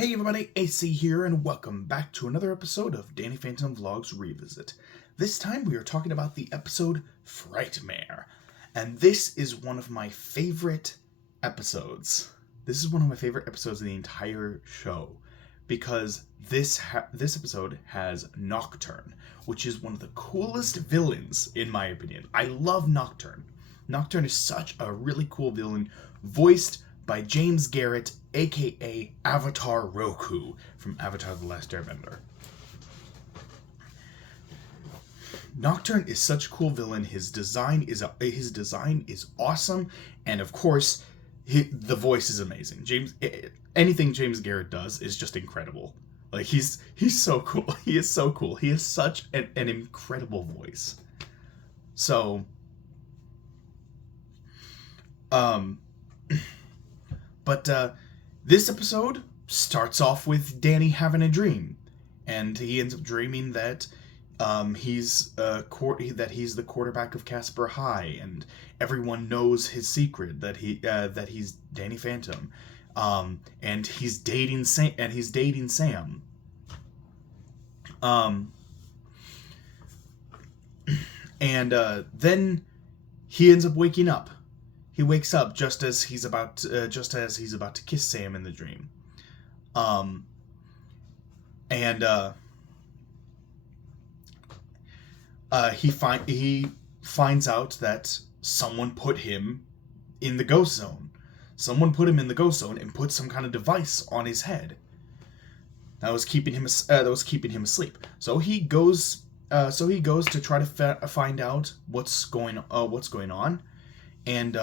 Hey everybody, AC here, and welcome back to another episode of Danny Phantom Vlogs Revisit. This time we are talking about the episode Frightmare, and this is one of my favorite episodes. This is one of my favorite episodes of the entire show, because this episode has Nocturne, which is one of the coolest villains, in my opinion. I love Nocturne. Nocturne is such a really cool villain, voiced by James Garrett, aka Avatar Roku from Avatar The Last Airbender. Nocturne is such a cool villain. His design is awesome, and of course, the voice is amazing. Anything James Garrett does is just incredible. Like he's so cool. He is so cool. He has such an incredible voice. So, But this episode starts off with Danny having a dream, and he ends up dreaming that he's the quarterback of Casper High, and everyone knows his secret that he's Danny Phantom, and he's dating Sam. Then he ends up waking up. He wakes up just as he's about to kiss Sam in the dream, he finds out that someone put him in the ghost zone. Someone put him in the ghost zone and put some kind of device on his head that was keeping him asleep. So he goes to try to find out what's going on. And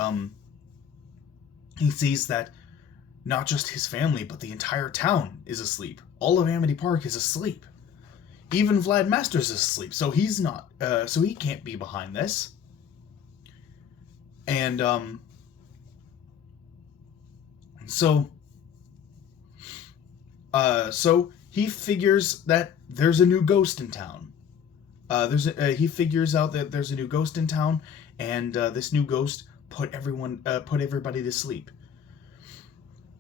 he sees that not just his family, but the entire town is asleep. All of Amity Park is asleep. Even Vlad Masters is asleep, so he's not. So he can't be behind this. And so he figures that there's a new ghost in town. He figures out that there's a new ghost in town. And this new ghost put everybody to sleep.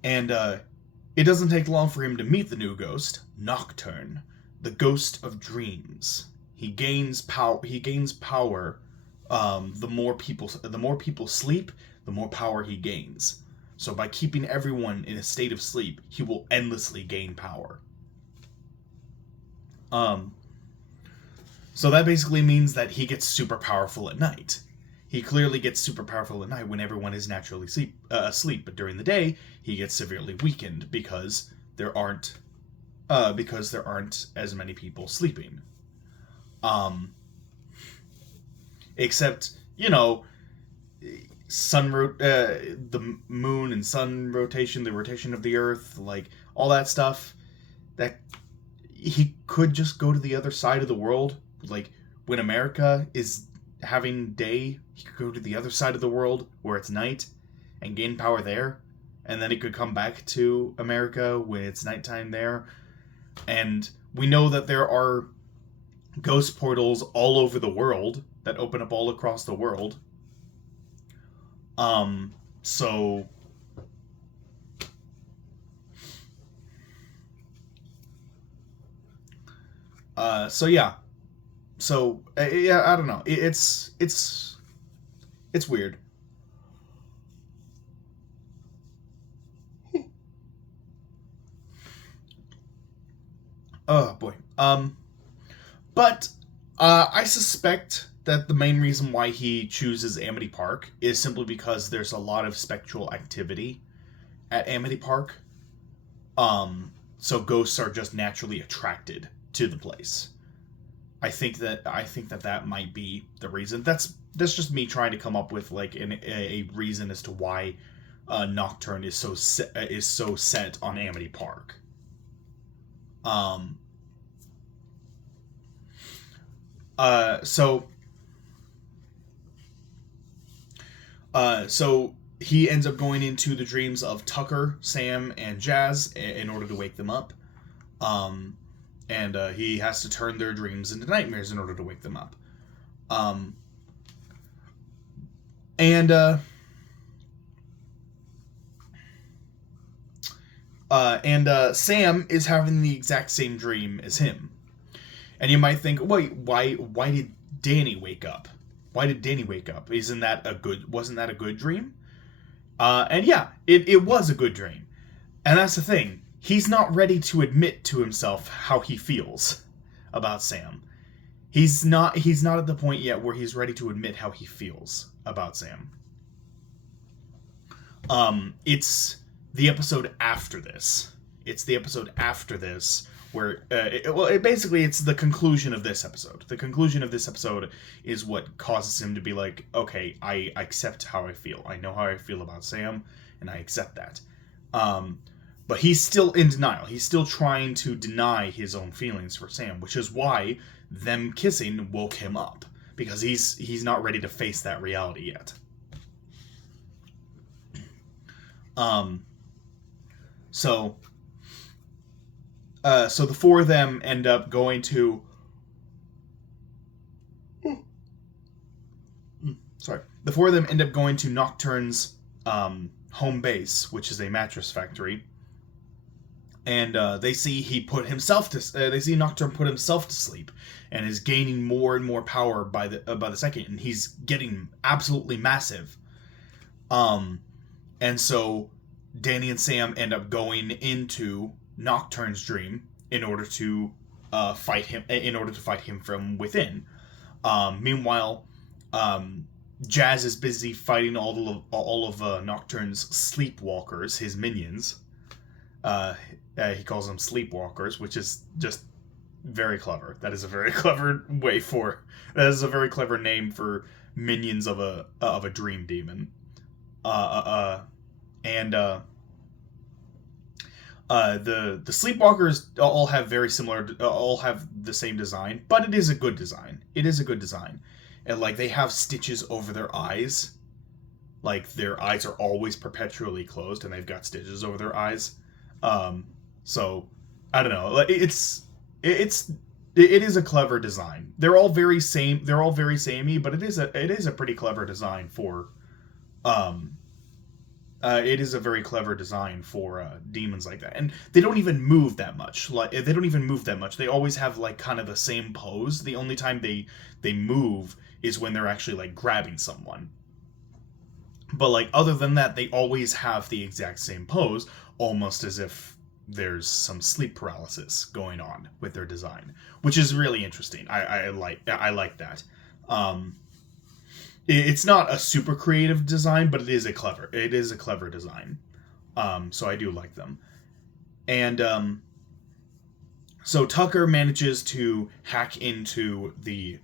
And it doesn't take long for him to meet the new ghost, Nocturne, the ghost of dreams. He gains power. The more people sleep, the more power he gains. So by keeping everyone in a state of sleep, he will endlessly gain power. So that basically means that he gets super powerful at night. He clearly gets super powerful at night when everyone is naturally asleep, but during the day he gets severely weakened because there aren't as many people sleeping. Except the moon and sun rotation, the rotation of the Earth, like all that stuff. That he could just go to the other side of the world, like when America is having day, he could go to the other side of the world where it's night and gain power there, and then he could come back to America when it's nighttime there. And we know that there are ghost portals all over the world that open up all across the world. So yeah. So yeah, I don't know. It's weird. Oh boy. But I suspect that the main reason why he chooses Amity Park is simply because there's a lot of spectral activity at Amity Park. So ghosts are just naturally attracted to the place. I think that might be the reason. That's just me trying to come up with like a reason as to why Nocturne is so set on Amity Park. So he ends up going into the dreams of Tucker, Sam, and Jazz in order to wake them up. And he has to turn their dreams into nightmares in order to wake them up. Sam is having the exact same dream as him. And you might think, wait, why did Danny wake up? Why did Danny wake up? Wasn't that a good dream? And yeah, it was a good dream. And that's the thing. He's not ready to admit to himself how he feels about Sam. He's not at the point yet where he's ready to admit how he feels about Sam. It's the episode after this. It's the episode after this where basically it's the conclusion of this episode. The conclusion of this episode is what causes him to be like, okay, I accept how I feel. I know how I feel about Sam, and I accept that. But he's still in denial. He's still trying to deny his own feelings for Sam, which is why them kissing woke him up, because he's not ready to face that reality yet. So the four of them end up going to the four of them end up going to Nocturne's home base, which is a mattress factory. And they see they see Nocturne put himself to sleep, and is gaining more and more power by the second, and he's getting absolutely massive. And so Danny and Sam end up going into Nocturne's dream in order to fight him from within. Meanwhile, Jazz is busy fighting all of Nocturne's sleepwalkers, his minions. He calls them sleepwalkers, which is just very clever. That is a very clever name for minions of a dream demon. The sleepwalkers all have the same design, but it is a good design. And like, they have stitches over their eyes. Like, their eyes are always perpetually closed, and they've got stitches over their eyes. So I don't know. Like, it is a clever design. They're all very samey, but it is a pretty clever design for it is a very clever design for demons like that. And they don't even move that much. They always have like kind of the same pose. The only time they move is when they're actually like grabbing someone. But like, other than that, they always have the exact same pose, almost as if there's some sleep paralysis going on with their design, which is really interesting. I like that. It's not a super creative design, but it is a clever design. So I do like them. And so Tucker manages to hack into the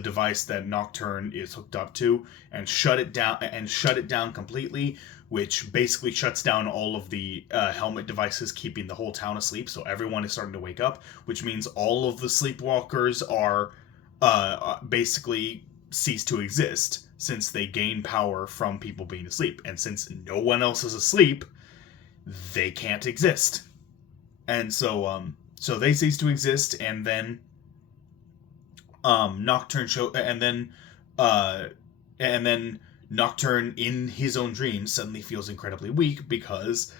device that Nocturne is hooked up to and shut it down completely, which basically shuts down all of the helmet devices keeping the whole town asleep. So everyone is starting to wake up, which means all of the sleepwalkers are basically cease to exist, since they gain power from people being asleep. And since no one else is asleep, they can't exist. And so they cease to exist, and then Nocturne and then Nocturne in his own dreams suddenly feels incredibly weak because,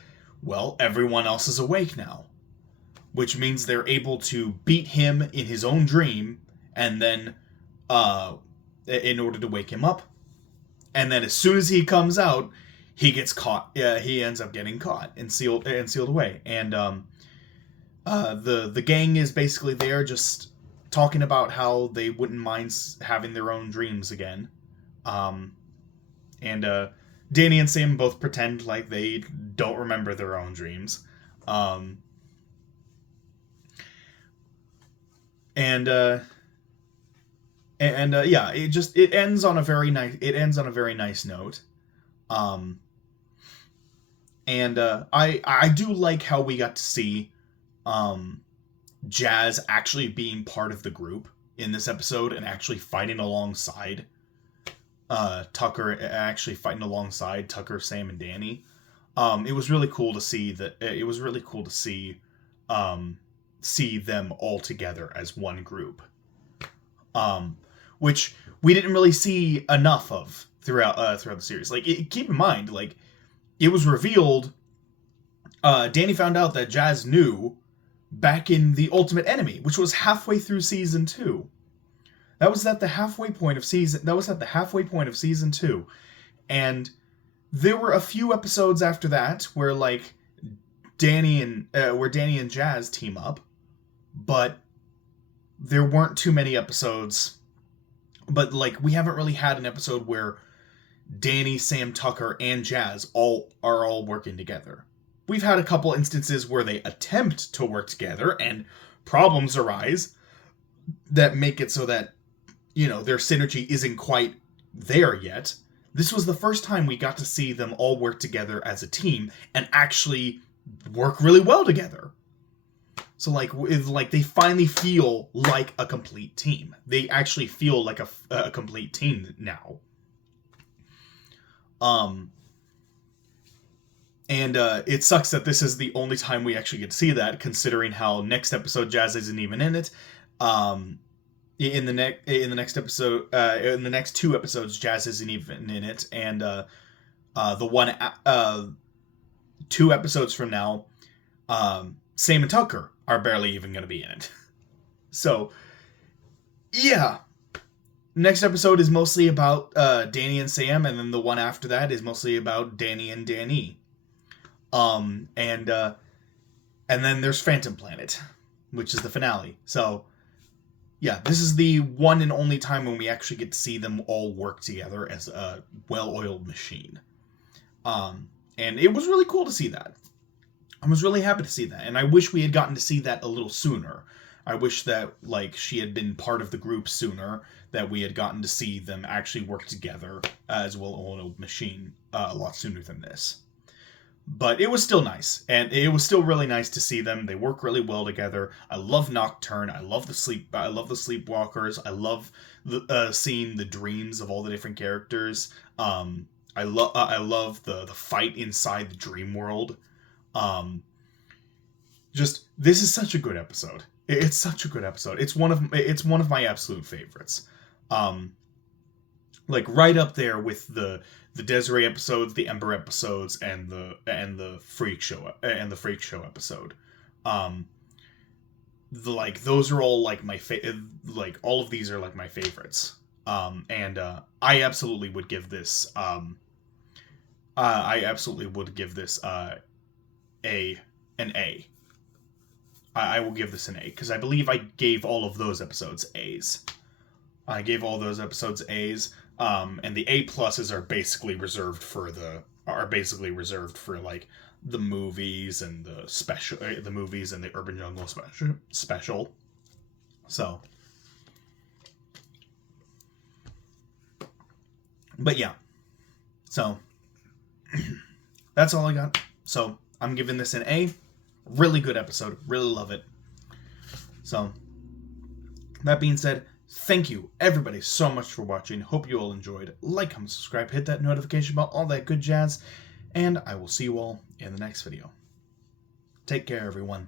well, everyone else is awake now. Which means they're able to beat him in his own dream, and then in order to wake him up. And then as soon as he comes out, he gets caught. He ends up getting caught and sealed away. And the gang is basically there just talking about how they wouldn't mind having their own dreams again. And Danny and Sam both pretend like they don't remember their own dreams. Yeah, it ends on a very nice note. I do like how we got to see Jazz actually being part of the group in this episode and actually fighting alongside Tucker, Sam, and Danny. It was really cool to see that. It was really cool to see them all together as one group. Which we didn't really see enough of throughout the series. Like, keep in mind, like, it was revealed Danny found out that Jazz knew back in The Ultimate Enemy, which was halfway through season 2. That was at the halfway point of season 2. And there were a few episodes after that where like Danny and Jazz team up, but there weren't too many episodes. But like we haven't really had an episode where Danny, Sam Tucker, and Jazz are all working together. We've had a couple instances where they attempt to work together and problems arise that make it so that, you know, their synergy isn't quite there yet. This was the first time we got to see them all work together as a team and actually work really well together. So like they finally feel like a complete team. They actually feel like a complete team now. And it sucks that this is the only time we actually get to see that, considering how next episode Jazz isn't even in it. In the next episode, in the next 2 episodes, Jazz isn't even in it, and 2 episodes from now, Sam and Tucker are barely even going to be in it. So, yeah. Next episode is mostly about Danny and Sam, and then the one after that is mostly about Danny and Danny. And then there's Phantom Planet, which is the finale. So, yeah, this is the one and only time when we actually get to see them all work together as a well-oiled machine. And it was really cool to see that. I was really happy to see that, and I wish we had gotten to see that a little sooner. I wish that, like, she had been part of the group sooner, that we had gotten to see them actually work together as a well-oiled machine a lot sooner than this. But it was still nice, and it was still really nice to see them. They work really well together. I love Nocturne. I love the Sleepwalkers. I love seeing the dreams of all the different characters. I love the fight inside the dream world. This is such a good episode. It's such a good episode. It's one of my absolute favorites. Like right up there with the Desiree episodes, the Ember episodes, and the Freak Show episode. Those are all like my all of these are like my favorites. And I absolutely would give this an A. I will give this an A because I believe I gave all of those episodes A's. I gave all those episodes A's. And the A pluses are basically reserved for like the movies and the movies and the Urban Jungle special. So, but yeah, so that's all I got. So I'm giving this an A. Really good episode. Really love it. So that being said, thank you, everybody, so much for watching. Hope you all enjoyed. Like, comment, subscribe, hit that notification bell, all that good jazz. And I will see you all in the next video. Take care, everyone.